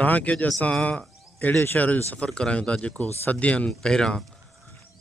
तव्हांखे अॼु असां अहिड़े शहर जो सफ़रु करायूं था जेको सदियनि पहिरां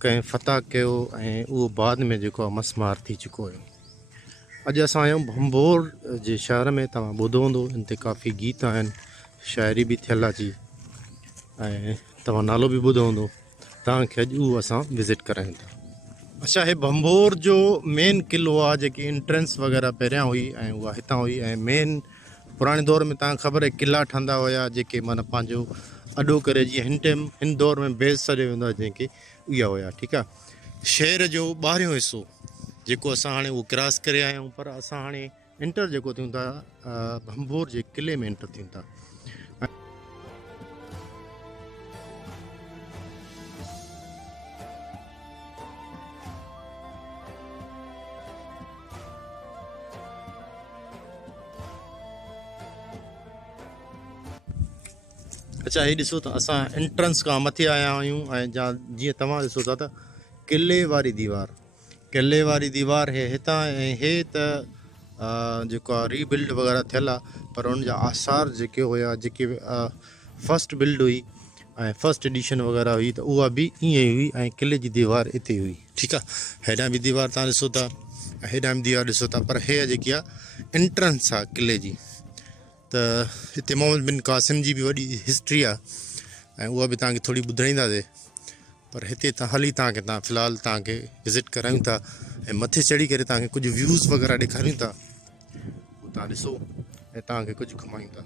कंहिं फ़तह कयो ऐं उहो बाद में जेको आहे मसमार थी चुको हुयो। अॼु असां आहियूं भंभोर जे शहर में। तव्हां ॿुधो हूंदो, हिन ते काफ़ी गीत आहिनि, शाइरी बि थियल आहे जी, ऐं तव्हां नालो बि ॿुधो हूंदो। तव्हांखे अॼु उहो असां विज़िट करायूं था। अच्छा, हे भंभोर जो मेन क़िलो आहे, जेकी एंट्रेंस वग़ैरह पहिरियां हुई ऐं उहा हितां हुई। ऐं मेन पुराणे दौर में तव्हांखे ख़बर आहे क़िला ठहंदा हुया जेके माना पंहिंजो अॾो करे, जीअं हिन दौर में बेस सॾियो वेंदो आहे जंहिंखे, इहा हुया। ठीकु आहे। शहर जो ॿाहिरियों हिसो जेको असां हाणे उहो क्रॉस करे आया आहियूं, पर असां हाणे एंटर जेको थियूं था भंभोर जे क़िले में एंटर थियूं था। अच्छा, हे ॾिसो त असां एंट्रेंस खां मथे आया आहियूं ऐं जीअं तव्हां ॾिसो था त क़िले वारी दीवार हे हितां, ऐं हे त जेको आहे रीबिल्ड वग़ैरह थियल आहे, पर हुन जा आसार जेके हुया, जेके फस्ट बिल्ड हुई ऐं फस्ट एडिशन वग़ैरह हुई, त उहा बि ईअं ई हुई ऐं क़िले जी दीवार हिते हुई। ठीकु आहे। हेॾां बि दीवार तव्हां ॾिसो था, हेॾां बि दीवार ॾिसो था, पर हे जेकी आहे एंट्रेंस आहे क़िले जी। त हिते मोहम्मद बिन क़ासिम जी बि वॾी हिस्ट्री आहे ऐं उहा बि तव्हांखे थोरी ॿुधाईंदासीं। पर हिते तव्हांखे फ़िलहालु तव्हांखे विज़िट करायूं था ऐं मथे चढ़ी करे तव्हांखे कुझु व्यूज़ वग़ैरह ॾेखारियूं था, उहो तव्हां ॾिसो ऐं तव्हांखे कुझु घुमायूं था।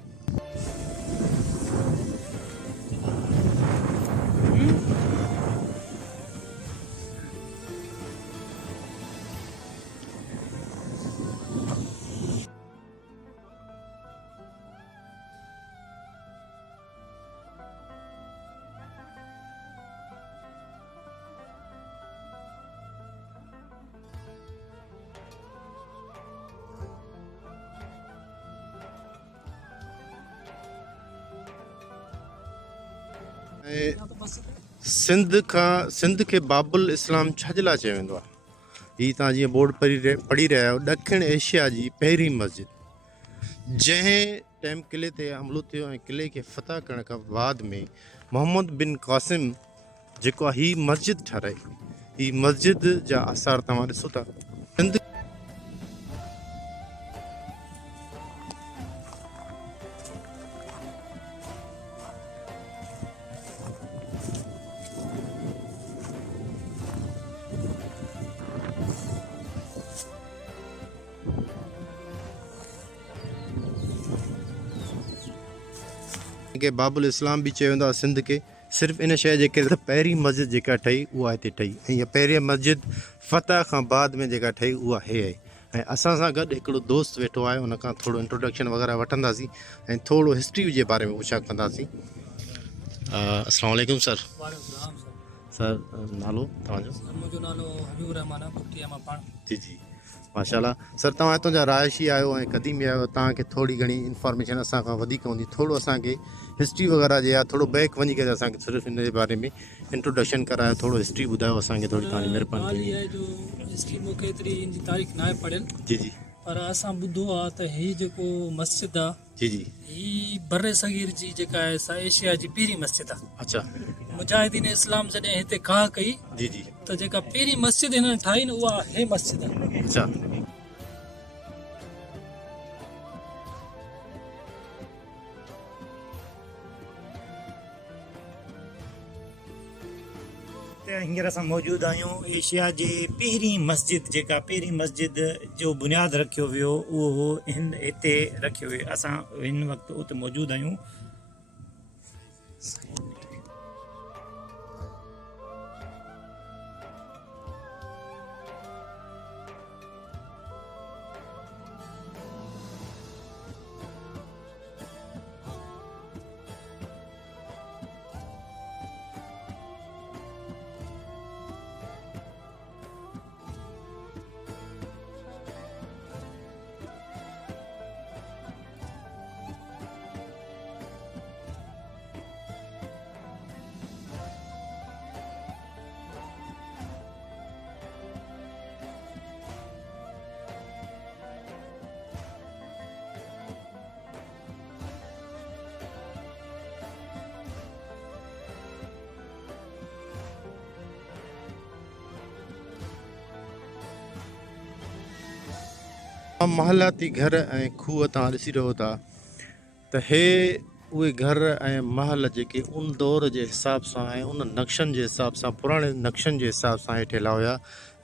ऐं सिंध खे बाबुल इस्लाम छाजे लाइ चयो वेंदो आहे? हीअ तव्हां जीअं बोर्ड पढ़ी रहिया आहियो, ॾखिण एशिया जी पहिरीं मस्जिद, जंहिं टाइम क़िले ते हमिलो थियो ऐं क़िले खे फ़तह करण खां बाद में मोहम्मद बिन क़ासिम जेको आहे हीअ मस्जिद ठाराई। हीअ मस्जिद जा आसार तव्हां ॾिसो था। सिंध के बाबुल इस्लाम बि चयो वेंदो आहे सिंध खे, सिर्फ़ु इन शइ जे करे त पहिरीं मस्जिद जेका ठही उहा हिते ठही, ऐं हीअ पहिरीं मस्जिद फ़तह खां बाद में जेका ठही उहा हे आहे। ऐं असां सां गॾु हिकिड़ो दोस्त वेठो आहे, उन खां थोरो इंट्रोडक्शन वग़ैरह वठंदासीं ऐं थोरो हिस्ट्री जे बारे में पुछा कंदासीं। अस्सलाम वालेकुम सर। सर नालो तव्हांजो? मुंहिंजो नालो हबीबुर रहमान आहे, पुठी आहे मां पाण। जी जी, माशाल्लाह। सर तव्हां हितां जा रहायशी आहियो ऐं क़दीमी आहियो, तव्हांखे थोरी घणी इंफॉर्मेशन असां खां वधीक हूंदी। थोरो असांखे हिस्ट्री वग़ैरह जे या थोरो बैक वञी करे असांखे सिर्फ़ु हिन जे बारे में इंट्रोडक्शन करायो, थोरो हिस्ट्री ॿुधायो असांखे, थोरी तव्हांजी महिरबानी ॻाल्हि थींदी। इहा आहे जो हिस्ट्री मूंखे एतिरी इन जी तारीख़ न आहे पढ़ियल, जी जी पर असां ॿुधो आहे त हीअ जेको मस्जिद आहे, जी जी। हीअ बर सगीर जी जेका आहे सा एशिया जी पहिरीं मस्जिद आहे। अच्छा। मुजाहिदीन इस्लाम जॾहिं हिते काह कई जी जी। त जेका पहिरीं मस्जिद हिननि ठाही न, उहा हे मस्जिद आहे। अच्छा। हींअर असां मौजूदु आहियूं एशिया जे पहिरीं मस्जिद, जेका पहिरीं मस्जिद जो बुनियादु रखियो वियो उहो हिते रखियो वियो। असां हिन वक़्तु उते मौजूदु आहियूं। महलाती घर ऐं खूह तव्हां ॾिसी रहो था त हे उहे घर ऐं महल जेके उन दौर जे हिसाब सां ऐं उन नक्शनि जे हिसाब सां पुराणे नक्शनि जे हिसाब सां हे ठहियलु हुया।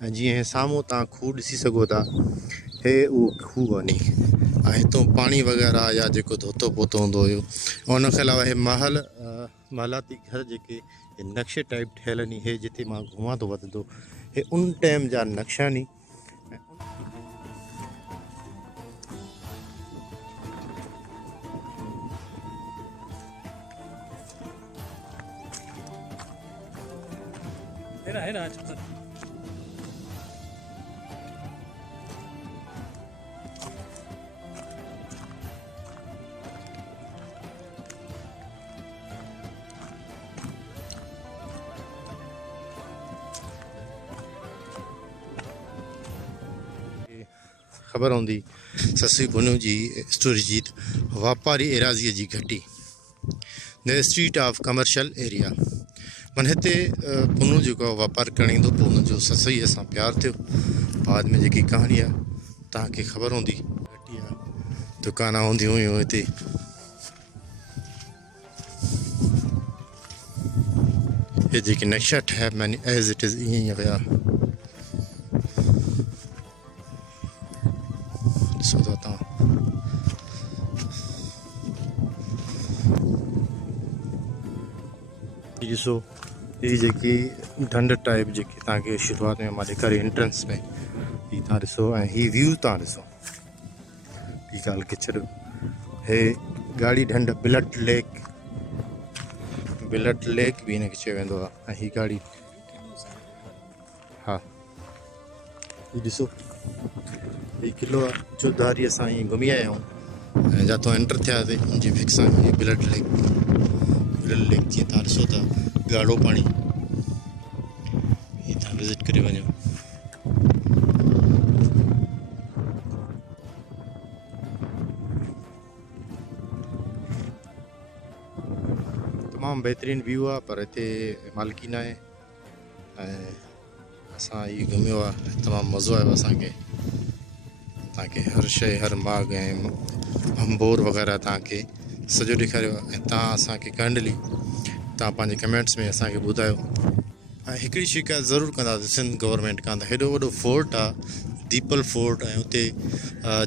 ऐं जीअं साम्हूं तव्हां खूह ॾिसी सघो था, हे उहो खूह वञी ऐं हितां पाणी वग़ैरह या जेको धोतो पोतो हूंदो हुयो। ऐं उनखे अलावा हे महलाती घर जेके हे नक्शे टाइप ठहियल आहिनि, हे जिते मां घुमां थो वधंदो, हे उन टाइम जा नक्शा नी। है ना ख़बर हूंदी ससुई पुनू जी स्टोरी जी वापारी एराज़ीअ जी घटी the street of commercial area. मन हिते पुनू जेको आहे वापारु करणु ईंदो, पोइ हुनजो ससुईअ सां प्यारु थियो। बाद में जेकी कहाणी आहे तव्हांखे ख़बर हूंदी, घटी आहे दुकान हूंदियूं हुयूं हिते। हे जेके नक्शा ठाहिया मैंने एज़ इट इज़ ईअं ई हुया। ॾिसो था तव्हां, ॾिसो हीअ जेकी ढंढ टाइप जेकी तव्हांखे शुरूआति में मां ॾेखारी एंट्रेंस में, हीअ तव्हां ॾिसो ऐं हीअ व्यू तव्हां ॾिसो। हीअ ॻाल्हि खे छॾियो, हे गाड़ी ढंढ बिलट लेक बि हिनखे चयो वेंदो आहे। ऐं हीअ गाड़ी, हा हीअ ॾिसो हीअ किलो आहे चौधारी। असां ईअं घुमी आया आहियूं ऐं जितां एंटर थियासीं उनजी फिक्स आहे हीअ बिलट लेक। जीअं तव्हां ॾिसो था ॻाढ़ो पाणी, हीअ तव्हां विज़िट करे वञो। तमामु बहितरीनु व्यू आहे, पर हिते मालिकी न आहे। ऐं असां हीअ घुमियो आहे, तमामु मज़ो आयो असांखे। तव्हांखे हर शइ, हर बाग ऐं अंबोर वग़ैरह तव्हांखे सॼो ॾेखारियो आहे। ऐं तव्हां असांखे काइंडली तव्हां पंहिंजे कमेंट्स में असांखे ॿुधायो। ऐं हिकिड़ी शिकायत ज़रूरु कंदासीं सिंध गवर्नमेंट खां, त हेॾो वॾो फोर्ट आहे दीपल फोर्ट, ऐं उते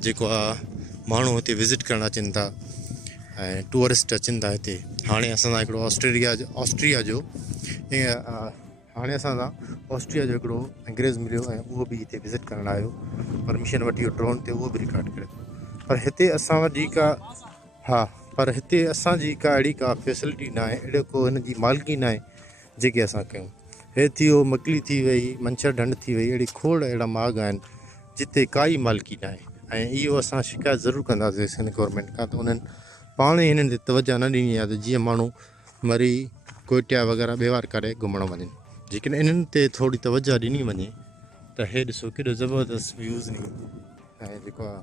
जेको आहे माण्हू हिते विज़िट करणु अचनि था ऐं टूरिस्ट अचनि था हिते। हाणे असां सां हिकिड़ो ऑस्ट्रिया जो हाणे असां सां ऑस्ट्रिया जो हिकिड़ो अंग्रेज़ मिलियो ऐं उहो बि हिते विज़िट करणु आयो, परमिशन वठी वियो ड्रोन ते, उहो बि रिकॉर्ड करे। पर हिते असां वटि का, हा पर हिते असांजी का अहिड़ी का फैसिलिटी न आहे, अहिड़ो को हिन जी मालिकी न आहे जेके असां कयूं। हे थी वियो मकली थी वई, मंछर ढंढ थी वई, अहिड़ी खोड़ अहिड़ा माग आहिनि जिते काई मालिकी न आहे। ऐं इहो असां शिकायत ज़रूरु कंदासीं सिंध गवर्नमेंट खां, त उन्हनि पाण ई हिननि ते तवजो न ॾिनी आहे, त जीअं माण्हू मरी कोइटिया वग़ैरह ॿिए करे घुमणु वञनि। जेकॾहिं इन्हनि ते थोरी तवजो ॾिनी वञे त हे ॾिसो केॾो ज़बरदस्त व्यूज़ नी। ऐं जेको आहे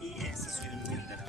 मिटी ऐं तस्वीरुनि जे अंदरि